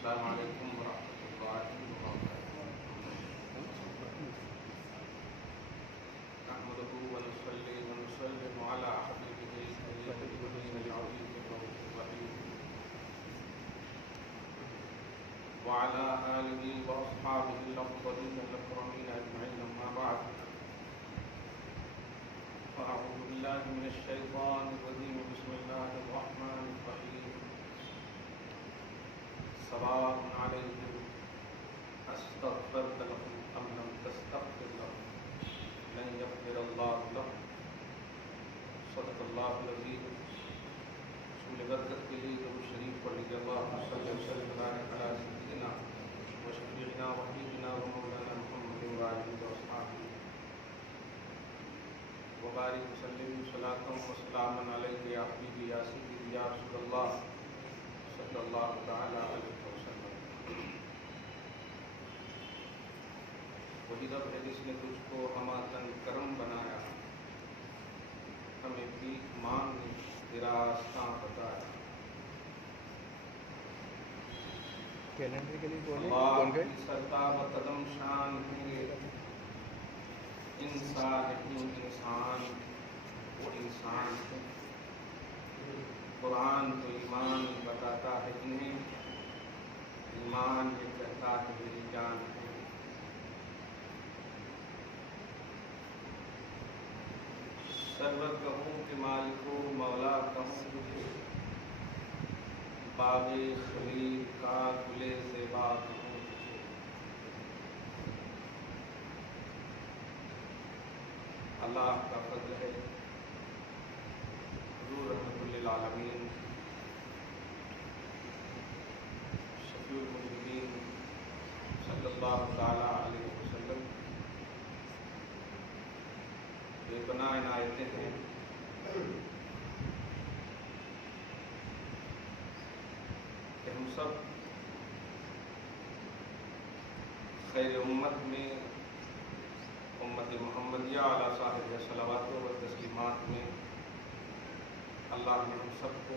السلام علیکم ورحمۃ اللہ وبرکاتہ. نحمده ونصلي ونسلم على حبيبه الكريم الكريم العظيم الرؤوف الرحيم وعلى آله وأصحابه الأفضلين الأكرمين أجمعين. أما بعد فأعوذ بالله من الشيطان الرجيم. بسم الله الرحمن الرحيم. سواء عليهم أستغفرت لهم أم لم تستغفر لهم لن يغفر الله لهم. صدق الله العظيم. رسول برکت کے لیے درود شریف پڑھ لیجیے. اللهم صل وسلم وبارك على سيدنا وشفيعنا وحبيبنا ومولانا محمد وآله وأصحابه وبارك وسلم صلاة وسلاما عليك يا حبيبي يا سيدي يا رسول الله صلی اللہ تعالی علیہ وسلم. وہی رب ہے جس نے تجھ کو ہماتن کرم بنایا، ہمیں بھی مانگ تیرا راستہ بتایا. کیلنڈر کے لیے بولے اللہ کون گئے؟ کی سرتاب قدم شان ہے، انسان نہیں انسان وہ انسان ہے. قرآن تو ایمان بتاتا ہے انہیں، ایمان یہ کہتا ہے میری جان ہے. سرور کہوں کہ مالکو مولا کہوں تجھے، باغ خلیل کا گلے زیبا کہوں تجھے. اللہ کا فضل ہے حضور رحمۃ للعالمین شفیع المذنبین صلی اللہ تعالی علیہ وسلم بے پناہ عنایتیں ہیں. کہ ہم سب خیر امت میں امت محمدیہ علی صاحب صلوات و تسلیمات میں اللہ نے ہم سب کو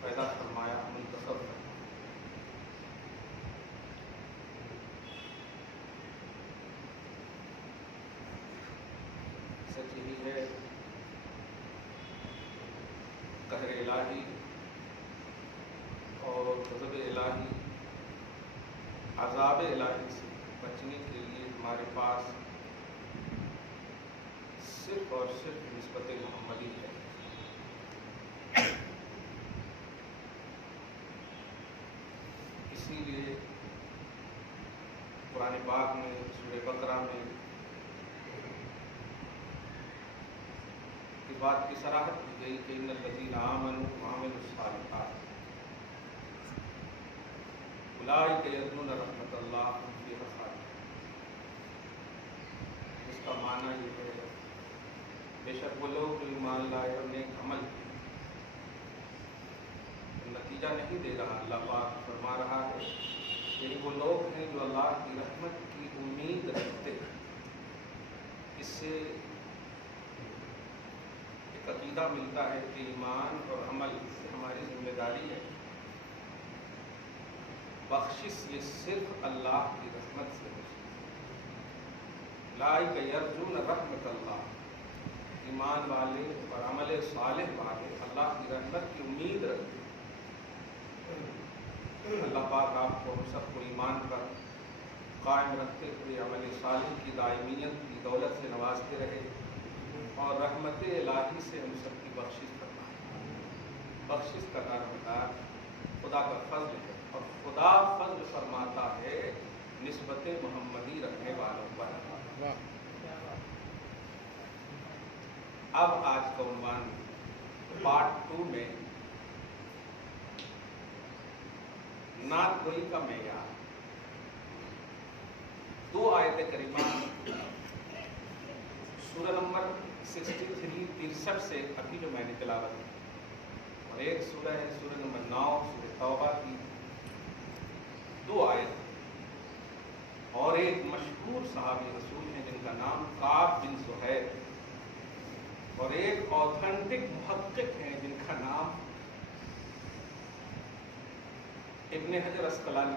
پیدا فرمایا، منتخب فرمایا. سچ یہی ہے قہر الہی اور غضب الہی، عذاب الہی سے بچنے کے لیے ہمارے پاس صرف اور صرف نسبت محمدی ہے. اسی لیے قرآن پاک میں سورہ بقرہ میں اس بات کی صراحت کی گئی کہ ان الذین آمنوا وعملوا الصالحات اولئک یرجون رحمت اللہ هم فیہا خالدون. اس کا معنی یہ ہے بے شک وہ لوگ جو ایمان لائے اور نیک عمل کیے، نتیجہ نہیں دے رہا. اللہ پاک فرما رہا ہے کہ وہ لوگ ہیں جو اللہ کی رحمت کی امید رکھتے ہیں. اس سے ایک عقیدہ ملتا ہے کہ ایمان اور عمل ہماری ذمہ داری ہے. بخشش یہ صرف اللہ کی رحمت سے ہے. اولئک یرجون رحمت اللہ، ایمان والے اور عمل صالح والے اللہ کی رحمت کی امید رکھتے ہیں. اللہ پاک آپ کو ہم سب کو ایمان پر قائم رکھتے ہوئے عمل صالح کی دائمیت کی دولت سے نوازتے رہے اور رحمت الہی سے ہم سب کی بخشش فرمائے. بخشش کا دارومدار خدا کا فضل ہے اور خدا فضل فرماتا ہے نسبت محمدی رکھنے والوں پر. اب آج کا عنوان پارٹ 2 میں نعت گوئی کا معیار. 2 آیت کریمہ سورہ نمبر 63 سے ابھی جو میں نے تلاوت کی، اور ایک سورہ ہے سورہ نمبر 9 سورہ توبہ کی 2 آیت، اور ایک مشہور صحابی رسول ہیں جن کا نام کعب بن زہیر، اور ایک اوتھینٹک محقق ہیں جن کا نام ابن حجر اسقلانی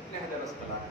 ابن حجر اسقلانی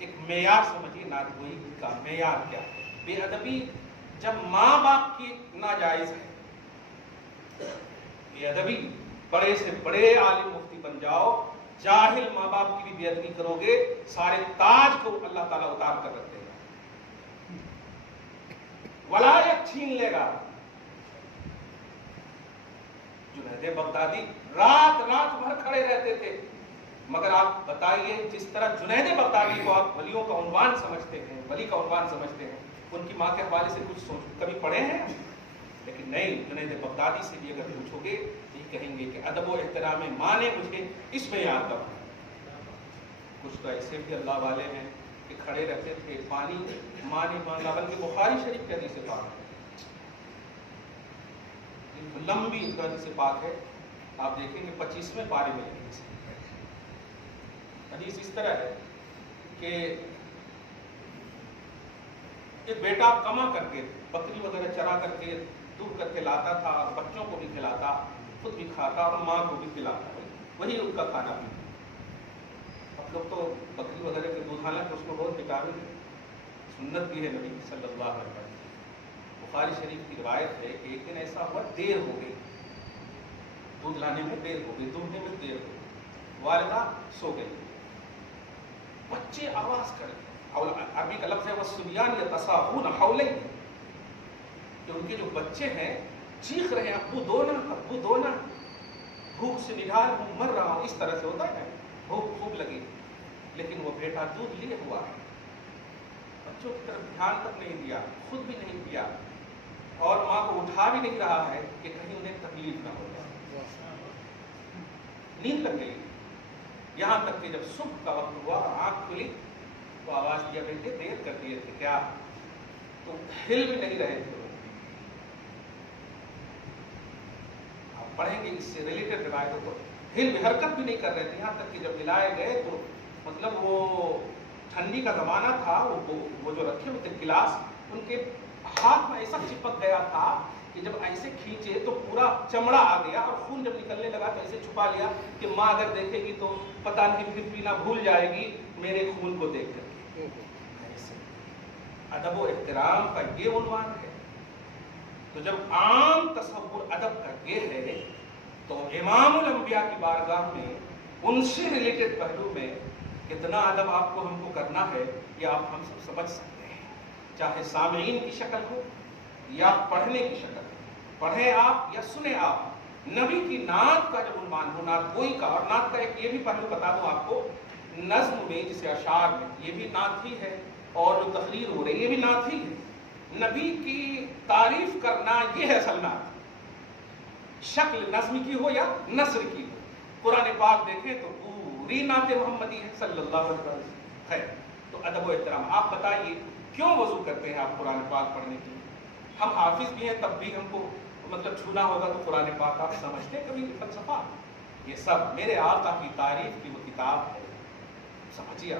ایک معیار سمجھیے نعت گوئی کا معیار کیا ہے. بے ادبی جب ماں باپ کی ناجائز ہے، بے ادبی بڑے سے بڑے عالم مفتی بن جاؤ، جاہل ماں باپ کی بھی بے ادبی کرو گے، سارے تاج کو اللہ تعالیٰ اتار کر رکھ دے گا، ولایت چھین لے گا. جنید بغدادی رات رات بھر کھڑے رہتے تھے، مگر آپ بتائیے جس طرح جنید بغدادی کو آپ ولیوں کا عنوان سمجھتے ہیں، ولی کا عنوان سمجھتے ہیں، ان کی ماں کے حوالے سے کچھ کبھی پڑھے ہیں؟ لیکن نہیں، جنید بغدادی سے بھی اگر پوچھو گے یہ کہیں گے کہ ادب و احترام ماں نے مجھے اس میں یاد کرا. کچھ تو ایسے بھی اللہ والے ہیں کہ کھڑے رہتے تھے، پانی ماں نے مانگا، بلکہ بخاری شریف کے حدیث پاک ہے، لمبی حدیث پاک ہے، آپ دیکھیں گے 25ویں پارے میں حدیث اس طرح ہے کہ ایک بیٹا کما کر کے بکری وغیرہ چرا کر کے دودھ کر کے لاتا تھا، بچوں کو بھی کھلاتا، خود بھی کھاتا اور ماں کو بھی کھلاتا، وہی ان کا کھانا بھی. اب لوگ تو بکری وغیرہ کے دودھ، حالانکہ اس کو بہت وٹامن ہے، سنت بھی ہے نبی صلی اللہ علیہ وسلم. بخاری شریف کی روایت ہے کہ ایک دن ایسا ہوا دیر ہو گئی، دودھ لانے میں دیر ہو گئی، دودھنے میں دیر ہو گئی، والدہ سو گئی، بچے آواز کر رہے، عربی کا لفظ ہے وَالصُّبْيَانُ يَتَصَاحُونَ حَوْلَيْهِ، کہ ان کے جو بچے ہیں چیخ رہے ہیں ابو دونا ابو دونا، بھوک سے نڈھال ہوں، مر رہا ہوں. اس طرح سے ہوتا ہے، بھوک خوب لگی، لیکن وہ بیٹا دودھ لیے ہوا ہے، بچوں کی طرف دھیان تک نہیں دیا، خود بھی نہیں پیا، اور ماں کو اٹھا بھی نہیں رہا ہے کہ کہیں انہیں تکلیف نہ ہو جائے. نیند لگ گئی، یہاں تک کہ جب صبح کا وقت ہوا اور آنکھ کھلی تو آواز دیا، بیٹے دیر کر دیے تھے کیا؟ تو ہل بھی نہیں رہے تھے. آپ پڑھیں گے اس سے ریلیٹڈ روایتوں کو، حرکت بھی نہیں کر رہے تھے، یہاں تک کہ جب ہلائے گئے تو مطلب وہ ٹھنڈی کا زمانہ تھا، وہ جو رکھے ہوئے تھے گلاس، ان کے ہاتھ میں ایسا چپک گیا تھا کہ جب ایسے کھینچے تو پورا چمڑا آ گیا، اور خون جب نکلنے لگا تو ایسے چھپا لیا کہ ماں اگر دیکھے گی تو پتہ نہیں پھر پینا بھول جائے گی میرے خون کو دیکھ کر. ادب و احترام کا یہ عنوان ہے. تو جب عام تصور ادب کا یہ ہے تو امام الانبیاء کی بارگاہ میں ان سے ریلیٹڈ پہلو میں کتنا ادب آپ کو ہم کو کرنا ہے یہ آپ ہم سب سمجھ سکتے ہیں، چاہے سامعین کی شکل ہو یا پڑھنے کی شکل، پڑھیں آپ یا سنیں آپ. نبی کی نعت کا جب عنوان ہو، نعت گوئی کا، اور نعت کا ایک یہ بھی پہلو بتا دوں آپ کو، نظم میں جسے اشعار میں، یہ بھی نعت ہی ہے، اور جو تقریر ہو رہی ہے یہ بھی نعت ہی ہے. نبی کی تعریف کرنا یہ ہے اصل نعت، شکل نظم کی ہو یا نثر کی ہو. قرآن پاک دیکھیں تو پوری نعت محمدی ہے صلی اللہ علیہ وسلم ہے. تو ادب و احترام. آپ بتائیے کیوں وضو کرتے ہیں آپ قرآن پاک پڑھنے کے لیے؟ ہم حافظ بھی ہیں تب بھی ہم کو مطلب چھونا ہوگا تو قرآن پاک آپ سمجھتے ہیں کبھی فلسفہ؟ یہ سب میرے آقا کی تعریف کی وہ کتاب ہے، سمجھیے.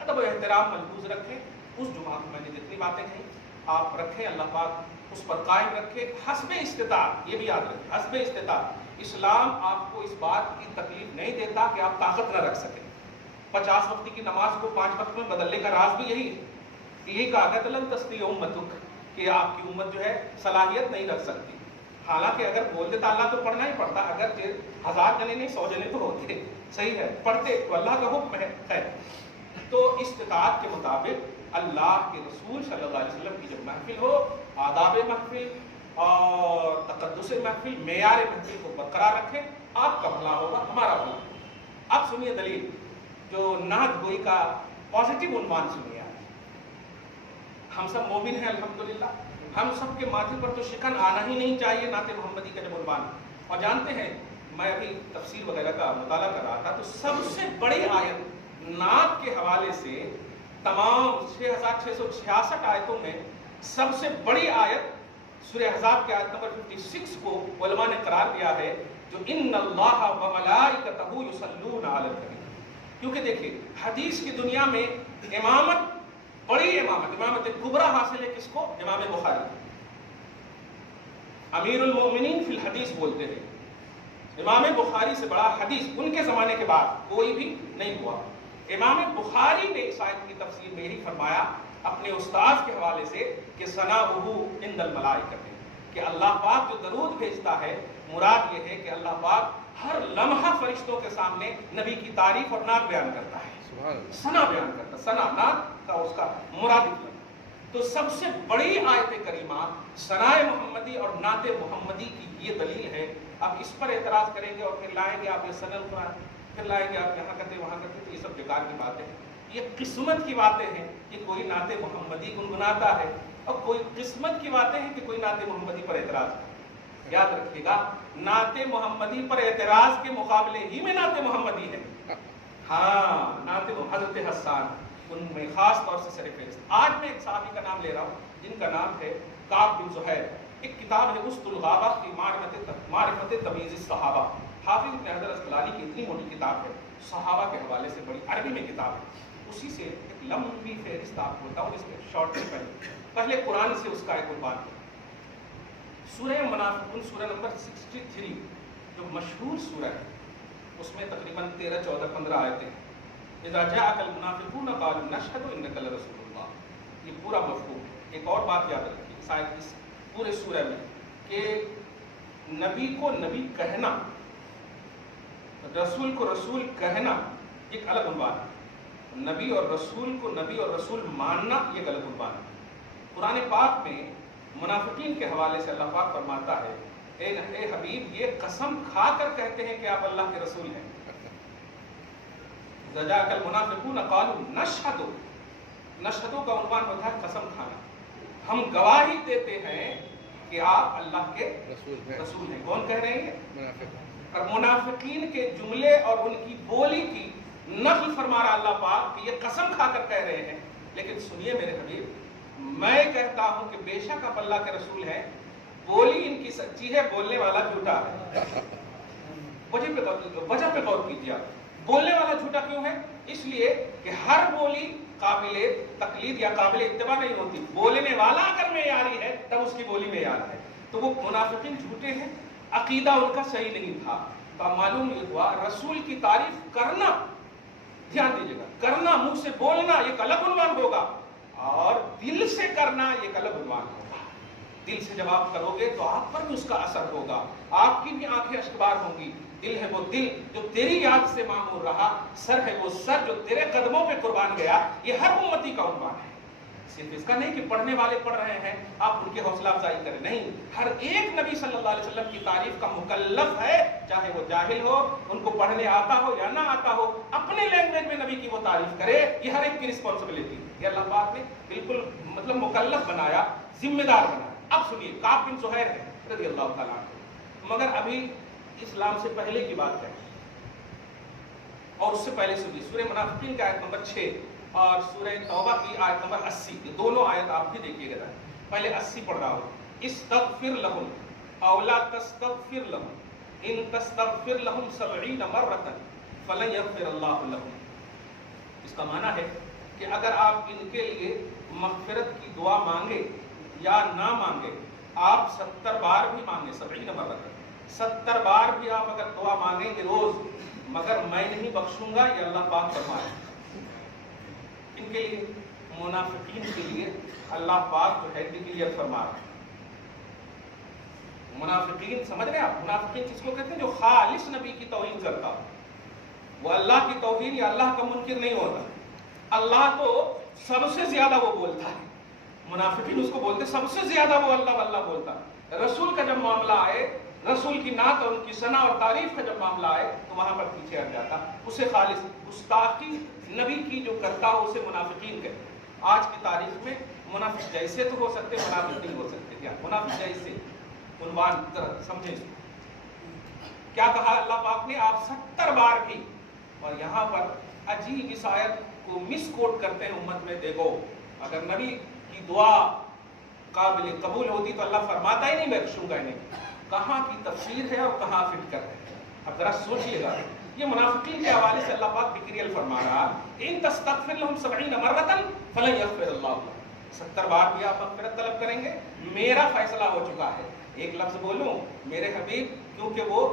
ادب و احترام ملحوظ رکھیں. اس جمعہ کو میں نے جتنی باتیں کہیں آپ رکھیں، اللہ پاک اس پر قائم رکھے حسب استطاعت. یہ بھی یاد رکھیں حسب استطاعت. اسلام آپ کو اس بات کی تکلیف نہیں دیتا کہ آپ طاقت نہ رکھ سکیں. 50 وقت کی نماز کو 5 وقت میں بدلنے کا راز بھی یہی ہے. یہی کہا گیا لن تستطیع امتک، کہ آپ کی امت جو ہے صلاحیت نہیں رکھ سکتی. حالانکہ اگر بول دیتا اللہ تو پڑھنا ہی پڑتا، اگر 1000 جنے نہیں 100 جنے تو ہوتے، صحیح ہے، پڑھتے تو اللہ کا حکم ہے. خیر، تو استطاعت کے مطابق اللہ کے رسول صلی اللہ علیہ وسلم کی جب محفل ہو، آداب محفل اور تقدس محفل، معیار محفل کو برقرار رکھیں، آپ کا بھلا ہوگا، ہمارا بھلا ہوگا. اب سنیے دلیل، جو نعت گوئی کا پازیٹیو عنوان سنیے. ہم سب مومن ہیں الحمدللہ، ہم سب کے ماتھے پر تو شکن آنا ہی نہیں چاہیے نعت محمدی کا جب عنوان. اور جانتے ہیں میں ابھی تفسیر وغیرہ کا مطالعہ کر رہا تھا تو سب سے بڑی آیت نعت کے حوالے سے تمام 6666 آیتوں میں سب سے بڑی آیت سورہ احزاب کی آیت نمبر 56 کو علماء نے قرار دیا ہے، جو ان اللہ و ملائکتہ یصلون علی النبی. کیونکہ دیکھیں حدیث کی دنیا میں امامت، بڑی امامت کبریٰ حاصل ہے کس کو؟ امام بخاری. امیر المومنین فی الحدیث بولتے ہیں. امام بخاری سے بڑا حدیث ان کے زمانے کے بعد کوئی بھی نہیں ہوا. امام بخاری نے اس آیت کی تفسیر میں یہی فرمایا اپنے استاد کے حوالے سے کہ ثناؤہ عند الملائکۃ، کہ اللہ پاک جو درود بھیجتا ہے مراد یہ ہے کہ اللہ پاک ہر لمحہ فرشتوں کے سامنے نبی کی تعریف اور نعت بیان کرتا ہے، ثنا بیان کرتا ہے، ثنا نعت کا اس کا مرادف لفظ۔ تو سب سے بڑی آیت کریمہ ثنائے محمدی اور نعت محمدی کی یہ دلیل ہے۔ اب اس پر اعتراض کریں گے اور پھر لائیں گے آپ یہ سن القرآن، پھر لائیں گے آپ یہاں کرتے وہاں کرتے، تو یہ سب بیکار کی باتیں ہیں، یہ قسمت کی باتیں ہیں کہ کوئی نعت محمدی گنگناتا ہے، اور کوئی قسمت کی باتیں ہیں کہ کوئی نعت محمدی پر اعتراض ہے۔ یاد رکھیے گا، نعت محمدی پر اعتراض کے مقابلے ہی میں نعت محمدی ہے۔ ہاں، نعت حضرت حسان ان میں خاص طور سے سر فہرست۔ آج میں ایک صحابی کا نام لے رہا ہوں جن کا نام ہے کعب بن زہیر۔ ایک کتاب ہے اسد الغابہ فی معرفت تمییز الصحابہ، حافظ ابن حجر اسقلانی کی اتنی موٹی کتاب ہے، صحابہ کے حوالے سے بڑی عربی میں کتاب ہے، اسی سے ایک لمبی فہرست آپ کو بتاؤں، اس میں شارٹ میں پہلے قرآن سے اس کا ایک عنوان ہے۔ سورہ منافقون سورہ نمبر 63 جو مشہور سورہ ہے، اس میں تقریباً 13، 14، 15 آیتیں ہیں۔ اذا جاءك المنافقون قالوا نشهد انك لرسول اللہ، یہ پورا مفہوم ہے۔ ایک اور بات یاد رکھیے شاید اس پورے سورہ میں کہ نبی کو نبی کہنا، رسول کو رسول کہنا ایک الگ عنوان ہے، نبی اور رسول کو نبی اور رسول ماننا یہ ایک الگ عنوان ہے۔ قرآن پاک میں منافقین کے حوالے سے اللہ پاک فرماتا ہے اے حبیب یہ قسم کھا کر کہتے ہیں کہ آپ اللہ کے رسول ہیں۔ جاءك المنافقون قالوا نشهد کا عنوان ہوتا ہے قسم کھانا، ہم گواہی دیتے ہیں کہ آپ اللہ کے رسول ہیں۔ کون کہہ رہے ہیں؟ اور منافقین کے جملے اور ان کی بولی کی نقل فرما رہا اللہ پاک کہ یہ قسم کھا کر کہہ رہے ہیں۔ لیکن سنیے میرے حبیب، میں کہتا ہوں کہ بے شک آپ اللہ کے رسول ہیں، بولی ان کی سچی ہے، بولنے والا جھوٹا ہے۔ وجہ پہ غور کیجیے، بولنے والا جھوٹا کیوں ہے؟ اس لیے کہ ہر بولی قابل تقلید یا قابل اتباع نہیں ہوتی، بولنے والا اگر معیاری ہے تب اس کی بولی معیار ہے۔ تو وہ منافقین جھوٹے ہیں، عقیدہ ان کا صحیح نہیں تھا۔ تو معلوم یہ ہوا رسول کی تعریف کرنا، دھیان دیجیے گا، کرنا منہ سے بولنا ایک الگ عنوان ہوگا، اور دل سے کرنا ایک الگ عنوان ہوگا۔ دل سے جب آپ کرو گے تو آپ پر بھی اس کا اثر ہوگا، آپ کی بھی آنکھیں اشکبار ہوں گی۔ دل ہے وہ دل جو تیری یاد سے معمور رہا، سر ہے وہ سر جو تیرے قدموں پہ قربان گیا۔ یہ ہر امتی کا عنوان ہے، صرف اس کا نہیں کہ پڑھنے والے پڑھ رہے ہیں آپ ان کے حوصلہ افزائی کریں، نہیں، ہر ایک نبی صلی اللہ علیہ وسلم کی تعریف کا مکلف ہے، چاہے وہ جاہل ہو، ان کو پڑھنے آتا ہو یا نہ آتا ہو، اپنے لینگویج میں نبی کی وہ تعریف کرے، یہ ہر ایک کی رسپانسبلٹی ہے۔ یہ اللہ پاک نے بالکل مکلف بنایا، ذمہ دار بنایا۔ اب سنیے، کعب بن زہیر ہے رضی اللہ تعالیٰ عنہ، مگر ابھی اسلام سے پہلے کی بات ہے، اور اس سے پہلے سنیے سورہ منافقین کی آیت نمبر 6 اور سورہ توبہ کی آیت نمبر 80، یہ دونوں آیت آپ بھی دیکھیے گا۔ پہلے 80 پڑھ رہا ہوں، استغفر لهم او لا تستغفر لهم ان تستغفر لهم 70 مرة فلن يغفر الله لهم۔ اس کا معنی ہے کہ اگر آپ ان کے لیے مغفرت کی دعا مانگے یا نہ مانگے، آپ 70 بار بھی مانگے، 70 مرة، 70 بار بھی آپ اگر دعا مانگیں گے روز، مگر میں نہیں بخشوں گا، یہ اللہ پاک فرمائے۔ ان کے لیے، منافقین کے لیے اللہ پاک جو ہے کلیئر فرما رہا ہے۔ منافقین سمجھ رہے ہیں آپ؟ منافقین کس کو کہتے ہیں؟ جو خالص نبی کی توہین کرتا ہو، وہ اللہ کی توہین یا اللہ کا منکر نہیں ہوتا۔ اللہ تو سب سے زیادہ وہ بولتا ہے، منافقین اس کو بولتے سب سے زیادہ وہ اللہ واللہ بولتا ہے۔ رسول کا جب معاملہ آئے، رسول کی نعت اور ان کی ثنا اور تعریف کا جب معاملہ آئے تو وہاں پر پیچھے ہٹ جاتا، اسے خالص گستاخی نبی کی جو کرتا ہو اسے منافقین کہتے ہیں۔ آج کی تاریخ میں منافق جیسے تو ہو سکتے، منافق نہیں ہو سکتے۔ کیا منافق جیسے عنوان سمجھیں، کیا کہا اللہ پاک نے؟ آپ 70 بار بھی، اور یہاں پر عجیب اس آیت کو مس کوٹ کرتے ہیں امت میں۔ دیکھو، اگر نبی کی دعا قابل قبول ہوتی تو اللہ فرماتا ہی نہیں میں بخشوں گا انہیں۔ کہاں کی تفسیر ہے اور کہاں فٹ کر ہے؟ اب ذرا سوچئے گا، یہ منافقین کے حوالے سے اللہ پاک بکریل فرما رہا، ان تستغفر لهم 70 مرة فلن يغفر الله لهم۔ 70 بار بھی آپ مغفرت طلب کریں گے، میرا فیصلہ ہو چکا ہے۔ ایک لفظ بولوں میرے حبیب، کیونکہ وہ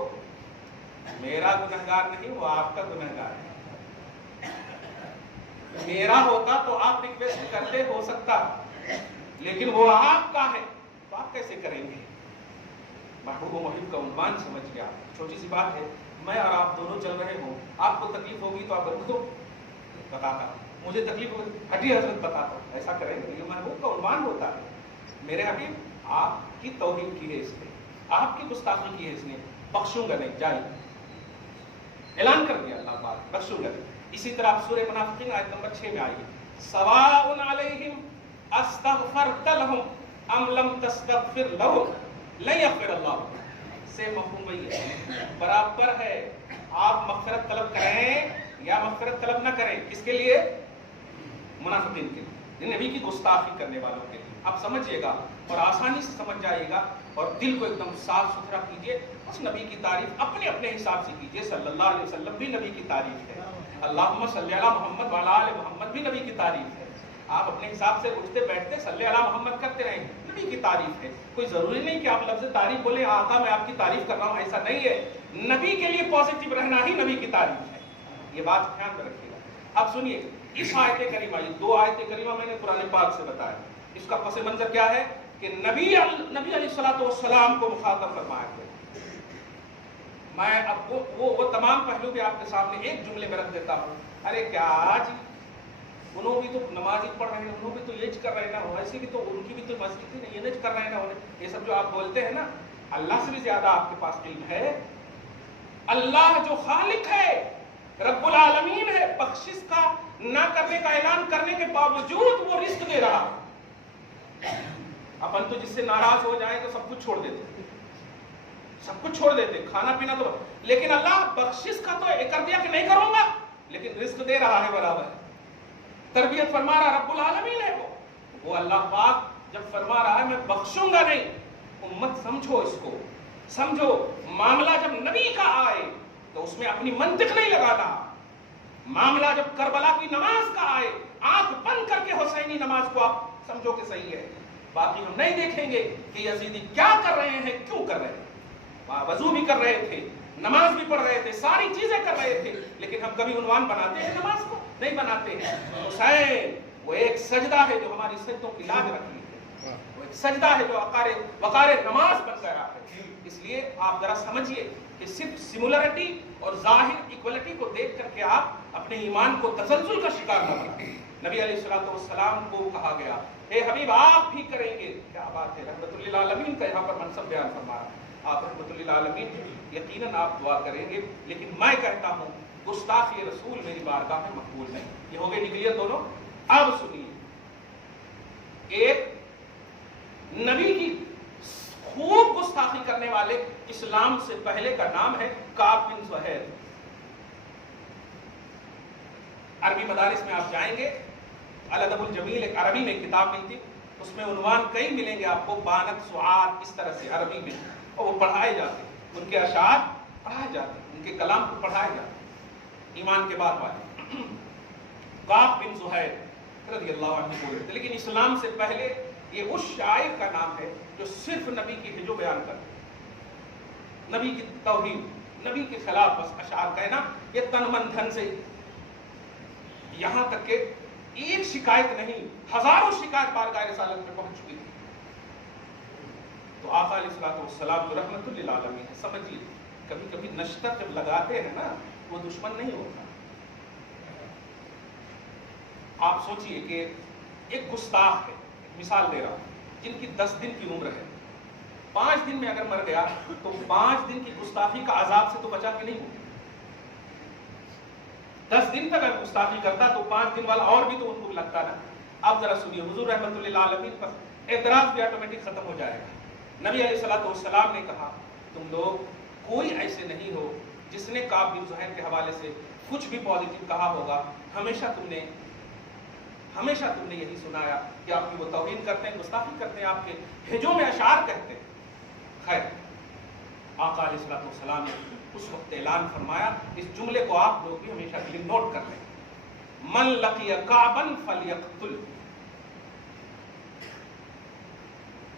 میرا گنہگار نہیں، وہ آپ کا گنہگار ہے۔ میرا ہوتا تو آپ ریکویسٹ کرتے ہو سکتا، لیکن وہ آپ کا ہے تو آپ کیسے کریں گے؟ محبوب و محب کا عنوان سمجھ گیا. چھوٹی سی بات ہے، میں اور آپ دونوں چل رہے ہوں، آپ کو تکلیف ہوگی تو آپ رکھ دو، بتاتا مجھے تکلیف ہوگی، ہٹی حضرت بتاتا ہوں، ایسا کریں گے. یہ محبوب کا عنوان ہوتا ہے. میرے حبیب آپ کی توہین کی ہے اس نے، آپ کی گستاخی کی ہے اس نے، بخشوں گا نہیں، جائیں. اعلان کر دیا اللہ پاک، بخشوں گا نہیں. اسی طرح آپ سورہ منافقین آیت نمبر 6 میں آئیے، سواء علیہم استغفرت لهم ام لم تستغفر لهم لن یغفر اللہ. سے مفہوم وہی ہے، برابر ہے. آپ مغفرت طلب کریں یا مغفرت طلب نہ کریں، کس کے لیے؟ منافقین کے لیے، نبی کی گستاخی کرنے والوں کے لیے. آپ سمجھیے گا اور آسانی سے سمجھ جائے گا، اور دل کو ایک دم صاف ستھرا کیجئے. اس نبی کی تعریف اپنے اپنے حساب سے کیجئے. صلی اللہ علیہ وسلم بھی نبی کی تعریف ہے، اللہم صلی علی محمد وعلی آل محمد بھی نبی کی تعریف ہے. آپ اپنے حساب سے اٹھتے بیٹھتے صلی علی محمد کرتے رہیں، نبی کی تعریف ہے. کوئی ضروری نہیں کہ آپ لفظ تعریف بولیں آقا میں آپ کی تعریف کر رہا ہوں، ایسا نہیں ہے. نبی کے لیے پازیٹیو رہنا ہی نبی کی تعریف ہے. یہ بات دھیان میں رکھیے گا. اب سنیے اس آیت کریمہ، یہ 2 آیت کریمہ میں نے قرآن پاک سے بتایا. اس کا پس منظر کیا ہے کہ نبی علیہ الصلوۃ والسلام کو مخاطب فرمایا گیا. میں اب وہ تمام پہلو بھی آپ کے سامنے ایک جملے میں رکھ دیتا ہوں. ارے کیا جی، انہوں بھی تو نماز ہی پڑھ رہے ہیں، انہوں بھی تو یہ کر رہے ہیں نا، ویسے بھی تو ان کی بھی تو مسجد ہی نہیں، یہ کر رہے ہیں نا. یہ سب جو آپ بولتے ہیں نا، اللہ سے بھی زیادہ آپ کے پاس علم ہے. اللہ جو خالق ہے، رب العالمین ہے، بخشش کا نہ کرنے کا اعلان کرنے کے باوجود وہ رزق دے رہا ہے. اپن تو جس سے ناراض ہو جائیں تو سب کچھ چھوڑ دیتے، سب کچھ چھوڑ دیتے، کھانا پینا تو. لیکن اللہ بخشش کا تو کر دیا کہ نہیں کروں گا، لیکن رزق دے رہا ہے برابر. تربیت فرما رہا رب العالمین ہے. وہ اللہ پاک جب فرما رہا ہے میں بخشوں گا نہیں، امت سمجھو، اس کو سمجھو. معاملہ جب نبی کا آئے تو اس میں اپنی منطق نہیں لگانا. معاملہ جب کربلا کی نماز کا آئے، آنکھ بند کر کے حسینی نماز کو آپ سمجھو کہ صحیح ہے. باقی ہم نہیں دیکھیں گے کہ یزیدی کیا کر رہے ہیں، کیوں کر رہے ہیں. وضو بھی کر رہے تھے، نماز بھی پڑھ رہے تھے، ساری چیزیں کر رہے تھے، لیکن ہم کبھی عنوان بناتے ہیں نماز کو؟ نہیں بناتے ہیں. حسین وہ ایک سجدہ ہے جو ہماری سجدوں کی لاج رکھی ہے، وہ ایک سجدہ ہے جو وقار نماز بن گیا ہے. اس لیے آپ ذرا سمجھیے کہ صرف سمولرٹی اور ظاہر ایکوالٹی کو دیکھ کر کے آپ اپنے ایمان کو تزلزل کا شکار نہ بنائیں. نبی علیہ الصلوۃ والسلام کو کہا گیا اے حبیب آپ بھی کریں گے. کیا بات ہے، رحمت للعالمین کا یہاں پر منصب بیان فرمایا. آپ رحمت للعالمین یقیناً آپ دعا کریں گے، لیکن میں کہتا ہوں گستاخی رسول میری بارگاہ میں مقبول نہیں. یہ ہو گئے نکلیے دونوں. اب سنیے، ایک نبی کی خوب گستاخی کرنے والے اسلام سے پہلے کا نام ہے کعب بن زہیر. عربی مدارس میں آپ جائیں گے، الادب الجمیل ایک عربی میں کتاب ملتی، اس میں عنوان کئی ملیں گے آپ کو، بانت سعاد، اس طرح سے عربی میں، اور وہ پڑھائے جاتے ہیں، ان کے اشعار پڑھائے جاتے ہیں، ان کے کلام کو پڑھائے جاتے ہیں. ایمان کے بعد والے کعب بن زہیر رضی اللہ عنہ بولے تھے. لیکن اسلام سے پہلے یہ اس شاعر کا نام ہے جو صرف نبی کی ہجو بیان کرتے ہیں، نبی کی توہین، نبی کے خلاف بس اشعار کہنا. یہ تن من دھن سے، یہاں تک کہ ایک شکایت نہیں، ہزاروں شکایت بارگاہ رسالت میں پہنچ چکی تھی. تو آقا علیہ الصلوۃ والسلام تو رحمت للعالمین ہے. سمجھیے کبھی کبھی نشتر جب لگاتے ہیں نا، وہ دشمن نہیں ہوتا. آپ سوچئے کہ ایک گستاخ ہے، مثال دے رہا ہوں، جن کی 10 دن کی عمر ہے، 5 دن میں اگر مر گیا تو 5 دن کی گستاخی کا عذاب سے تو بچا کے نہیں ہوگی. 10 دن تک اگر گستاخی کرتا تو 5 دن والا اور بھی تو ان کو لگتا نا. اب ذرا سنیے، حضور رحمت للعالمین پر اعتراض بھی آٹومیٹک ختم ہو جائے گا. نبی علیہ الصلوۃ والسلام نے کہا تم لوگ کوئی ایسے نہیں ہو جس نے کعب بن زہیر کے حوالے سے کچھ بھی پازیٹیو کہا ہوگا. ہمیشہ تم نے یہی سنایا کہ آپ کی وہ توہین کرتے ہیں، گستاخی کرتے ہیں، آپ کے ہجوں میں اشعار کہتے ہیں. خیر، آقا علیہ الصلوۃ والسلام نے اس وقت اعلان فرمایا، اس جملے کو آپ لوگ بھی ہمیشہ کے لیے نوٹ کر لیں، من لقی کعبا فلیقتل.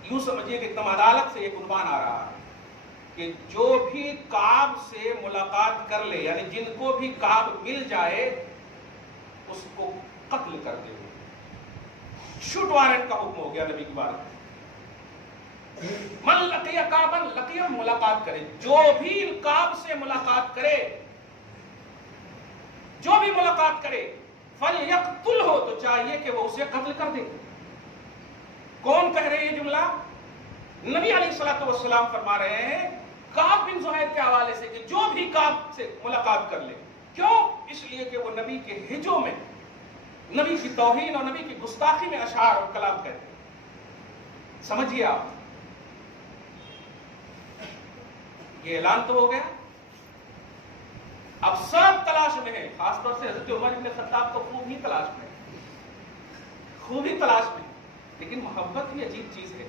یوں سمجھیے کہ ایک دم عدالت سے ایک عنوان آ رہا ہے کہ جو بھی کعب سے ملاقات کر لے، یعنی جن کو بھی کعب مل جائے، اس کو قتل کر دے. شوٹ وارنٹ کا حکم ہو گیا نبی کی بارگاہ. من لقی کعبا لقی، ملاقات کرے، جو بھی کعب سے ملاقات کرے، جو بھی ملاقات کرے، فلیقتلہ، تو چاہیے کہ وہ اسے قتل کر دے. کون کہہ رہے ہیں یہ جملہ؟ نبی علیہ الصلوۃ والسلام فرما رہے ہیں کعب بن زہیر کے حوالے سے کہ جو بھی کعب سے ملاقات کر لے. کیوں؟ اس لیے کہ وہ نبی کے ہجوں میں نبی کی توہین اور نبی کی گستاخی میں اشعار اور کلام کہتے ہیں. سمجھیے آپ، یہ اعلان تو ہو گیا، اب سب تلاش میں ہیں، خاص طور سے حضرت عمر بن خطاب کو خوب ہی تلاش میں، خوب ہی تلاش میں. لیکن محبت بھی عجیب چیز ہے،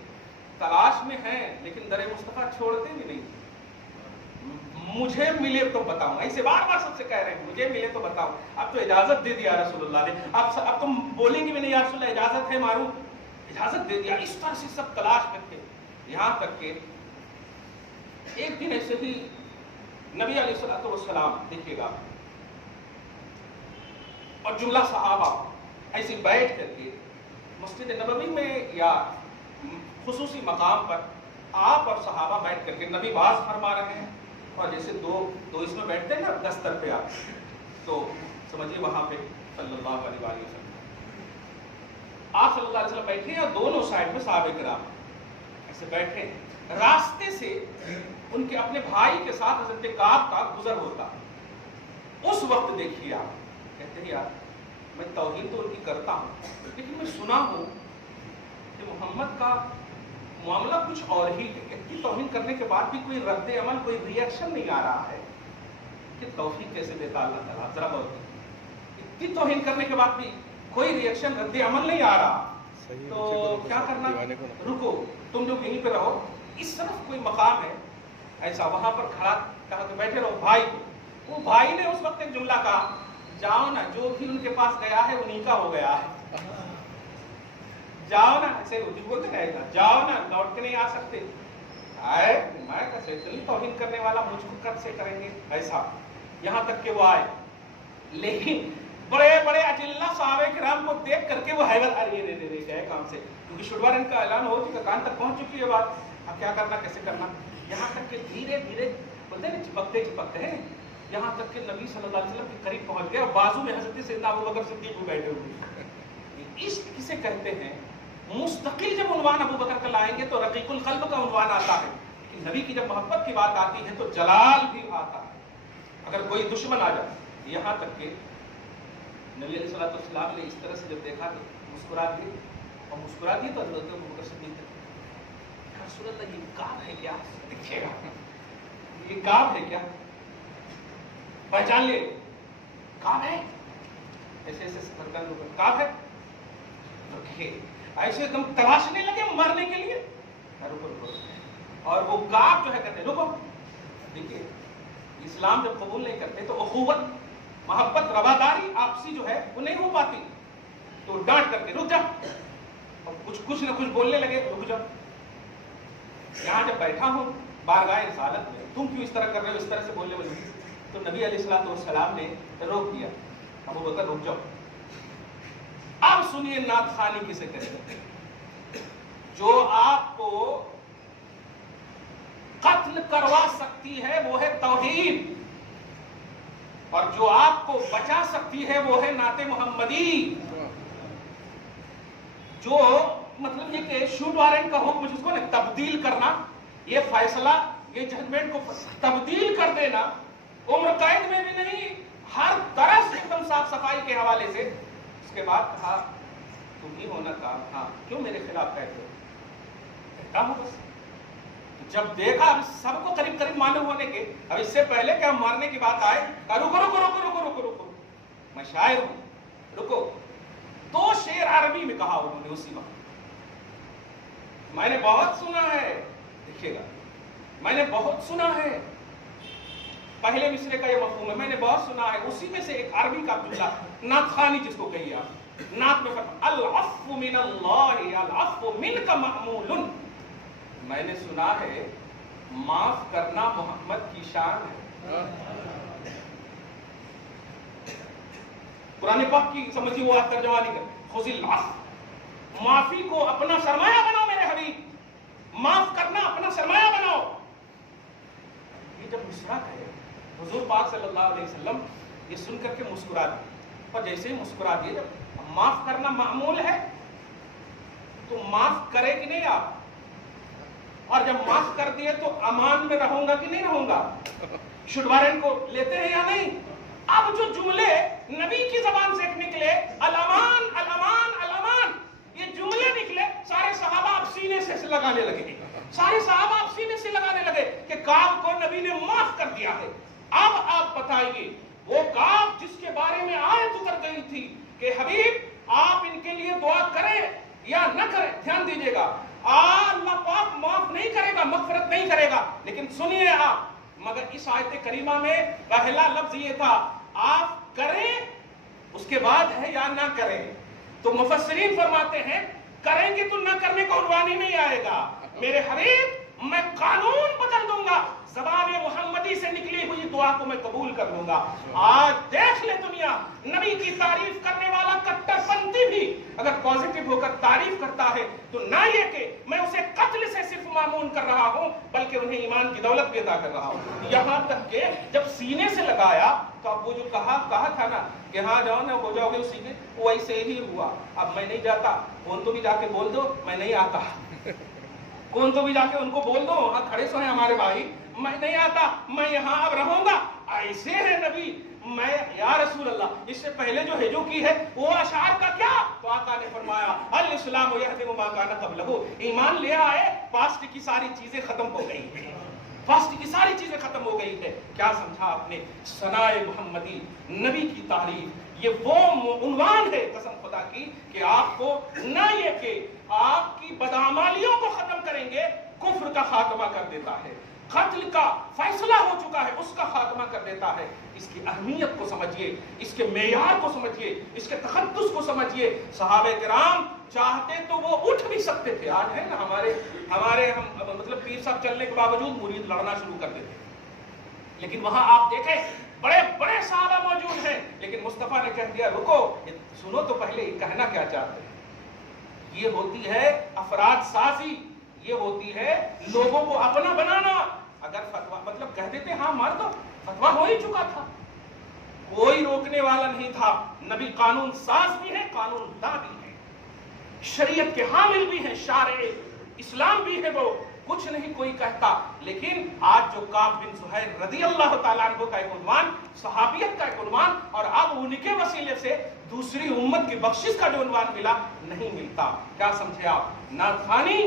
تلاش میں ہیں لیکن در مصطفیٰ چھوڑتے بھی نہیں. مجھے ملے تو بتاؤں، ایسے بار بار سب سے کہہ رہے ہیں مجھے ملے تو بتاؤں. اب تو اجازت دے دیا رسول اللہ نے، اب تم بولیں گے بھی نہیں یا رسول اللہ اجازت ہے ماروں، اجازت دے دیا. اس طرح سے سب تلاش میں تھے، یہاں تک کہ ایک دن ایسے ہی نبی علیہ الصلوۃ والسلام، دیکھیے گا، اور جملہ صحابہ ایسے بیٹھ کر کے مسجد نبوی میں یا خصوصی مقام پر آپ اور صحابہ بیٹھ کر کے نبی باز فرما رہے ہیں، اور جیسے دو اس میں بیٹھتے ہیں نا دستر پہ، آپ تو سمجھیے وہاں پہ صلی اللہ علیہ وسلم، آپ صلی اللہ علیہ وسلم بیٹھے ہیں اور دونوں سائڈ میں صحابہ کرام ایسے بیٹھے ہیں. راستے سے ان کے اپنے بھائی کے ساتھ حضرت کعب کا گزر ہوتا. اس وقت دیکھیے آپ کہتے ہیں یار میں توہین تو ان کی کرتا ہوں، لیکن میں سنا ہوں کہ محمد کا معاملہ کچھ اور ہی ہے. اتنی توہین کرنے کے بعد بھی کوئی رد عمل، کوئی ری ایکشن نہیں آ رہا ہے کہ توفیق کیسے دیتا اللہ تعالیٰ. ذرا بہت اتنی توہین کرنے کے بعد بھی کوئی ری ایکشن، رد عمل نہیں آ رہا. تو کیا کرنا، رکو تم لوگ یہیں پہ رہو، اس طرف کوئی مقام ہے ایسا، وہاں پر کھڑا کہا کہ بیٹھے رہو بھائی کو. وہ بھائی نے اس وقت ایک جملہ کہا، جاؤ نا، جو بھی ان کے پاس گیا ہے انہیں کا ہو گیا ہے. جاؤ نا، ایسے اردو بولتے رہے گا، جاؤ نا، لوٹ کے نہیں آ سکتے. آئے میں کیسے اتنی توہین کرنے والا مجھ کو کب سے کریں گے ایسا. یہاں تک کہ وہ آئے، لیکن بڑے بڑے اجلہ صحابہ کرام کو دیکھ کر کے وہ حیرت آ رہی ہے، دے گئے کام سے، کیونکہ شڈوارن کا اعلان ہو چکا، کان تک پہنچ چکی ہے بات، اب کیا کرنا، کیسے کرنا. یہاں تک کہ دھیرے دھیرے بولتے ہیں چپکتے چپکتے ہیں، یہاں تک کہ نبی صلی اللہ علیہ وسلم کے قریب پہنچ گئے اور بازو میں حضرت سیدنا ابوبکر صدیق بھی بیٹھے ہوئے. عشق کسے کہتے ہیں؟ مستقل جب عنوان ابوبکر کا لائیں گے تو رقیق القلب کا عنوان آتا ہے، لیکن نبی کی جب محبت کی بات آتی ہے تو جلال بھی آتا ہے، اگر کوئی دشمن آ جائے. یہاں تک کہ نبی علیہ الصلوۃ والسلام نے اس طرح سے جب دیکھا تو مسکرا دیے، اور مسکرا دیے تو حضرت ابوبکر صدیق رسول اللہ یہ کعب ہے کیا؟ دیکھیے گا یہ کعب ہے کیا؟ پہچان لے کعب ہے، ایسے ایسے سفرگان لوگ کعب ہے، ایسے ایک دم تلاشنے لگے مارنے کے لیے. رکو رکو، اور وہ کعب جو ہے کہتے ہیں رکو. دیکھیے اسلام جب قبول نہیں کرتے تو اخوت، محبت، رواداری آپسی جو ہے وہ نہیں ہو پاتی، تو ڈانٹ کر کے رک جا، اور کچھ نہ کچھ بولنے لگے، رک جا. یہاں جب بیٹھا ہوں بارگاہ رسالت میں، تم کیوں اس طرح کر رہے ہو، اس طرح سے بولنے والے، تو نبی علیہ الصلوۃ والسلام نے روک دیا، ابوبکر رک جاؤ. اب سنیے نعت خوانی کسے کہتے ہیں؟ جو آپ کو قتل کروا سکتی ہے وہ ہے توحید، اور جو آپ کو بچا سکتی ہے وہ ہے نعت محمدی. جو مطلب یہ کہ شوٹ وارنٹ کا حکم جس کو نا تبدیل کرنا، یہ فیصلہ، یہ ججمنٹ کو تبدیل کر دینا، عمر قید میں بھی نہیں، ہر طرح سے ایک دم صاف صفائی کے حوالے سے. اس کے بعد کہا تم ہی ہونا کام، ہاں کیوں میرے خلاف کہتے ہو؟ کہتا ہوں بس. جب دیکھا اب سب کو قریب قریب معلوم ہونے کے، اب اس سے پہلے کہ ہم مارنے کی بات آئے، رکو رکو رکو رکو رکو رکو، میں شاعر ہوں، رکو. 2 شعر عربی میں کہا انہوں نے اسی وقت. میں نے بہت سنا ہے، دیکھیے گا، میں نے بہت سنا ہے، پہلے مصرے کا یہ مفہوم ہے، میں نے بہت سنا ہے. اسی میں سے ایک عربی کا جملہ، نعت خوانی جس کو کہیے آپ، نعت میں فرمایا العفو من اللہ العفو منک معمول. میں نے سنا ہے معاف کرنا محمد کی شان ہے. قرآن پاک کی سمجھیے وہ آپ ترجمہ نہیں کرتے. خذل عفو، معافی کو اپنا سرمایہ بناؤ میرے حبیب، معاف کرنا اپنا سرمایہ بناؤ. یہ جب مصرع کہے حضور پاک صلی اللہ علیہ وسلم یہ سن کر کے مسکرا دیے، اور جیسے ہی مسکرا دیے، جب معاف کرنا معمول ہے تو معاف کرے کہ نہیں آپ، اور جب معاف کر دیے تو امان میں رہوں گا کہ نہیں رہوں گا؟ شڈ وارنٹ کو لیتے ہیں یا نہیں؟ اب جو جملے نبی کی زبان سے نکلے، الامان الامان الامان، یہ جملے نکلے، سارے صحابہ اب سینے سے لگانے لگے، سارے صحابہ اب سینے سے لگانے لگے کہ کعب کو نبی نے معاف کر دیا ہے. اب آپ بتائیے وہ کعب جس کے بارے میں آیت اتر گئی تھی کہ حبیب آپ ان کے لیے دعا کریں یا نہ کریں، دھیان دیجیے گا، اللہ پاک معاف نہیں کرے گا، مغفرت نہیں کرے گا، لیکن سنیے آپ، مگر اس آیت کریمہ میں پہلا لفظ یہ تھا آپ کریں، اس کے بعد ہے یا نہ کریں. تو مفسرین فرماتے ہیں کریں گے تو نہ کرنے کا عنوان ہی نہیں آئے گا. میرے حبیب میں قانون بدل دوں گا، زبان محمدی سے نکلی ہوئی دعا کو میں قبول کر لوں گا. آج دیکھ لے دنیا، نبی کی تعریف کرنے والا کٹر پنتھی بھی اگر پازیٹیو ہو کر تعریف کرتا ہے تو نہ یہ کہ میں اسے قتل سے صرف مامون کر رہا ہوں بلکہ انہیں ایمان کی دولت بھی عطا کر رہا ہوں. یہاں تک کہ جب سینے سے لگایا تو اب وہ جو کہا تھا نا کہ ہاں جاؤ نا ہو جاؤ گے اسی میں، وہ ایسے ہی ہوا. اب میں نہیں جاتا، کون تو بھی جا کے بول دو میں نہیں آتا، کون تو بھی جا کے ان کو بول دو، وہاں کھڑے سو ہیں ہمارے بھائی، میں نہیں آتا، میں یہاں اب رہوں گا. ایسے ہے نبی. میں یا رسول اللہ اس سے پہلے جو ہجو کی ہے وہ اشعار کا کیا؟ تو آقا نے فرمایا الاسلام یہدم ما کان قبلہ، ایمان لے آئے، پاسٹ کی ساری چیزیں ختم ہو گئی ہیں، پاسٹ کی ساری چیزیں ختم ہو گئی ہے. کیا سمجھا آپ نے؟ ثنائے محمدی، نبی کی تعریف، یہ وہ عنوان ہے قسم خدا کی کہ آپ کو نہ یہ کہ آپ کی بدعمالیوں کو ختم کریں گے، کفر کا خاتمہ کر دیتا ہے، قتل کا فیصلہ ہو چکا ہے اس کا خاتمہ کر دیتا ہے. اس کی اہمیت کو سمجھیے، اس کے معیار کو سمجھیے، اس کے تقدس کو سمجھیے. صحابہ کرام چاہتے تو وہ اٹھ بھی سکتے تھے. آج ہے نا ہمارے مطلب پیر صاحب چلنے کے باوجود مرید لڑنا شروع کر دیتے، لیکن وہاں آپ دیکھیں بڑے بڑے صحابہ موجود ہیں، لیکن مصطفیٰ نے کہہ دیا رکو، سنو تو پہلے یہ کہنا کیا چاہتے ہیں. یہ ہوتی ہے افراد سازی، یہ ہوتی ہے لوگوں کو اپنا بنانا. اگر فتویٰ مطلب کہہ دیتے ہاں مار دو، فتویٰ ہو ہی چکا تھا، کوئی روکنے والا نہیں تھا. نبی قانون ساز بھی ہے، قانون داں بھی ہے، شریعت کے حامل بھی ہیں، شارع اسلام بھی ہے، وہ کچھ نہیں کوئی کہتا. لیکن آج جو کعب بن زہیر رضی اللہ تعالیٰ عنہ کا ایک عنوان، صحابیت کا ایک عنوان، اور اب ان کے وسیلے سے دوسری امت کی بخشش کا جو عنوان ملا نہیں ملتا. کیا سمجھے آپ؟ نعت خوانی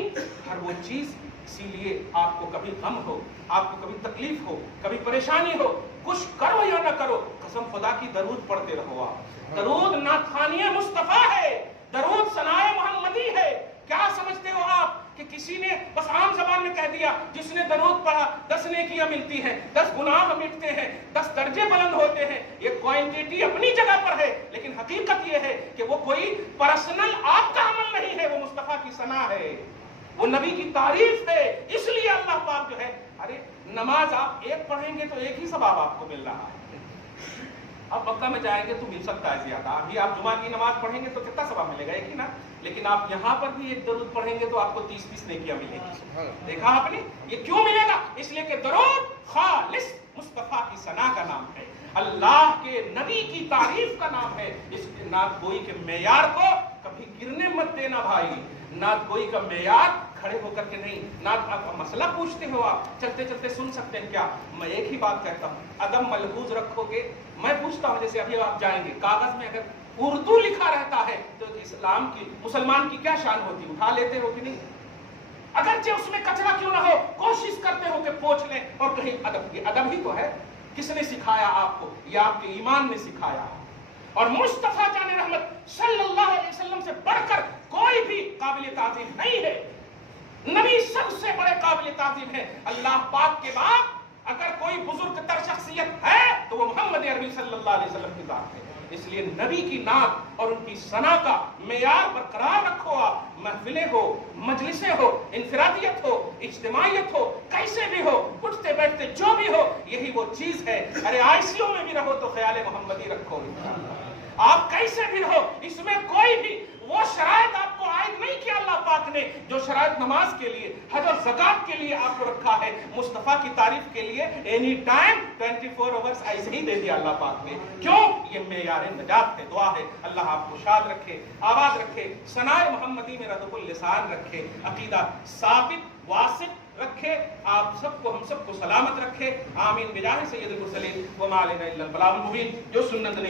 ہر وہ چیز، اسی لیے آپ کو کبھی غم ہو، آپ کو کبھی تکلیف ہو، کبھی پریشانی ہو، کچھ کرو یا نہ کرو، قسم خدا کی درود پڑھتے رہو. آپ درود نعت خوانی مصطفیٰ ہے، درود ثنائے محمدی ہے. کیا سمجھتے ہو آپ کہ کسی نے بس عام زبان میں کہہ دیا جس نے درود پڑھا 10 نیکیاں ملتی ہیں، 10 گناہ مٹتے ہیں، 10 درجے بلند ہوتے ہیں؟ یہ کوانٹٹی اپنی جگہ پر ہے، لیکن حقیقت یہ ہے کہ وہ کوئی پرسنل آپ کا عمل نہیں ہے، وہ مصطفیٰ کی ثنا ہے، وہ نبی کی تعریف ہے. اس لیے اللہ پاک جو ہے، ارے نماز آپ ایک پڑھیں گے تو ایک ہی ثواب آپ کو مل رہا ہے. اب مکہ میں جائیں گے تو مل سکتا ہے زیادہ، ابھی آپ جمعہ کی نماز پڑھیں گے تو کتنا ثواب ملے گا؟ ایک ہی نا. لیکن آپ یہاں پر بھی ایک درود پڑھیں گے تو آپ کو 30 نیکیاں ملیں گی. دیکھا آپ نے؟ یہ کیوں ملے گا؟ اس لیے کہ درود خالص مصطفیٰ کی ثنا کا نام ہے، اللہ کے نبی کی تعریف کا نام ہے. اس نعت گوئی کے معیار کو کبھی گرنے مت دینا بھائی. نعت گوئی کا معیار کھڑے ہو کر کے نہیں. نعت مسئلہ پوچھتے ہو آپ، چلتے چلتے سن سکتے ہیں کیا؟ میں ایک ہی بات کہتا ہوں، ادب ملحوظ رکھو گے. میں پوچھتا ہوں جیسے ابھی آپ جائیں گے، کاغذ میں اگر اردو لکھا رہتا ہے تو اسلام کی، مسلمان کی کیا شان ہوتی؟ اٹھا لیتے ہو کہ نہیں؟ اگرچہ اس میں کچرا کیوں نہ ہو، کوشش کرتے ہو کہ پوچھ لیں اور کہیں ادب. یہ ادب ہی تو ہے. کس نے سکھایا آپ کو؟ یہ آپ کے ایمان نے سکھایا. اور مصطفیٰ جان رحمت صلی اللہ علیہ وسلم سے بڑھ کر کوئی بھی قابل تعظیم نہیں ہے. نبی سب سے بڑے قابل تعظیم ہے. اللہ پاک کے بعد اگر کوئی بزرگ تر شخصیت ہے تو وہ محمد عربی صلی اللہ علیہ وسلم کی ذات ہے. اس لیے نبی کی نعت اور ان کی ثنا کا معیار برقرار رکھو. آپ محفلیں ہو، مجلسیں ہو، انفرادیت ہو، اجتماعیت ہو، کیسے بھی ہو، اٹھتے بیٹھتے جو بھی ہو، یہی وہ چیز ہے. ارے ICU میں بھی رہو تو خیال محمدی رکھو. آپ کیسے بھی رہو، اس میں کوئی بھی وہ شرائط آپ کو عائد نہیں کیا اللہ پاک نے جو شرائط نماز کے لیے، حج اور زکات کے لیے آپ کو رکھا ہے، مصطفیٰ کی تعریف کے لیے اینی ٹائم 24 آورز ایسے ہی دے دیا اللہ پاک نے. کیوں؟ یہ معیار نجات ہے. دعا ہے اللہ آپ کو شاد رکھے، آباد رکھے، ثنائے محمدی میں ردف اللسان رکھے، عقیدہ ثابت واسط رکھے، آپ سب کو ہم سب کو سلامت رکھے. آمین بجاہ سید المرسلین وما علینا الا البلاغ المبین. جو سنت